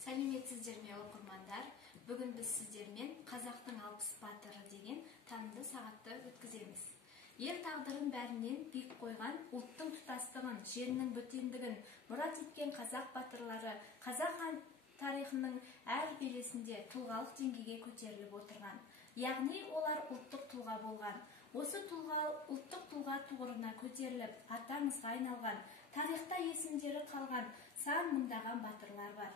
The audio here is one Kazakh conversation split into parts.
Сәлеметсіздер ме оқырмандар? Бүгін біз сіздермен қазақтың алпыс батыры деген танымды сағатты өткіземіз. Ел тағдырын бәрінен биік қойған, ұлттың тұтастығын, жерінің бөтендігін мұрат еткен қазақ батырлары қазақ тарихының әр белесінде тұлғалық деңгейге көтеріліп отырған. Яғни олар ұлттық тұлға болған. Осы ұлттық тұлға тұғырына көтеріліп, атаңызға айналған, тарихта есімдері қалған сан мыңдаған батырлар бар.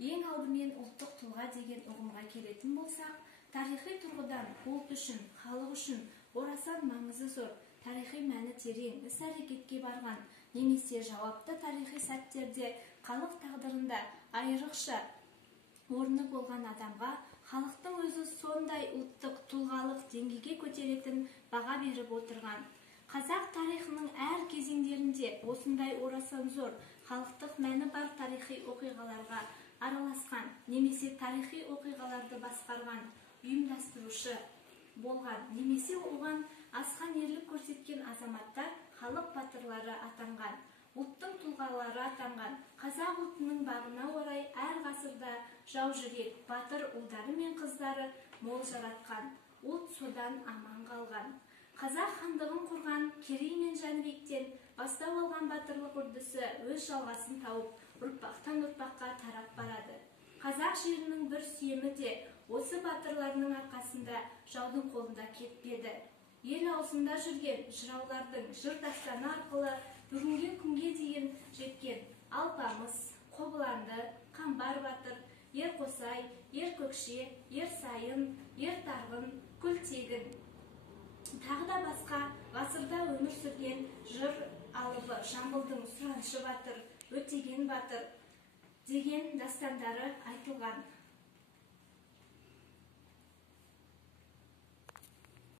Ең алдымен ұлттық тұлға деген ұғымға келетін болсақ, тарихи тұрғыдан ұлт үшін, халық үшін орасан маңызы зор, тарихи мәні терең іс-әрекетке барған, немесе жауапты тарихи сәттерде халық тағдырында айрықша орны болған адамға халықтың өзі сондай ұлттық тұлғалық деңгейге көтеретін баға беріп отырған. Қазақ тарихының әр кезеңдерінде осындай орасан зор халықтық мәні бар тарихи оқиғаларға араласқан, немесе тарихи оқиғаларды басқарған, ұйымдастырушы болған, немесе оған асқан ерлік көрсеткен азаматтар халық батырлары атанған, ұлттың тұлғалары атанған. Қазақ ұлтының бағына орай әр ғасырда жаужүрек, батыр ұлдары мен қыздары мол жаратқан, ұлт содан аман қалған. Қазақ хандығын құрған Керей мен Жәнібектен бастау алған батырлық үрдісі өз жалғасын тауып, ұрпақтан ұрпаққа тарап барады. Қазақ жерінің бір сүйемі де осы батырларының арқасында жаудың қолында кетпеді. Ел аузында жүрген жыраулардың жыр дастаны арқылы бүгінгі күнге дейін жеткен Алпамыс, Қобыланды, Қамбар батыр, Ерқосай, Еркөкше, Ерсайын, Ертарғын, Күлтегін, тағы да басқа ғасырда өмір сүрген жыр алыбы Жамбылдың Сұраншы батыр, Өтеген батыр деген дастандары айтылған.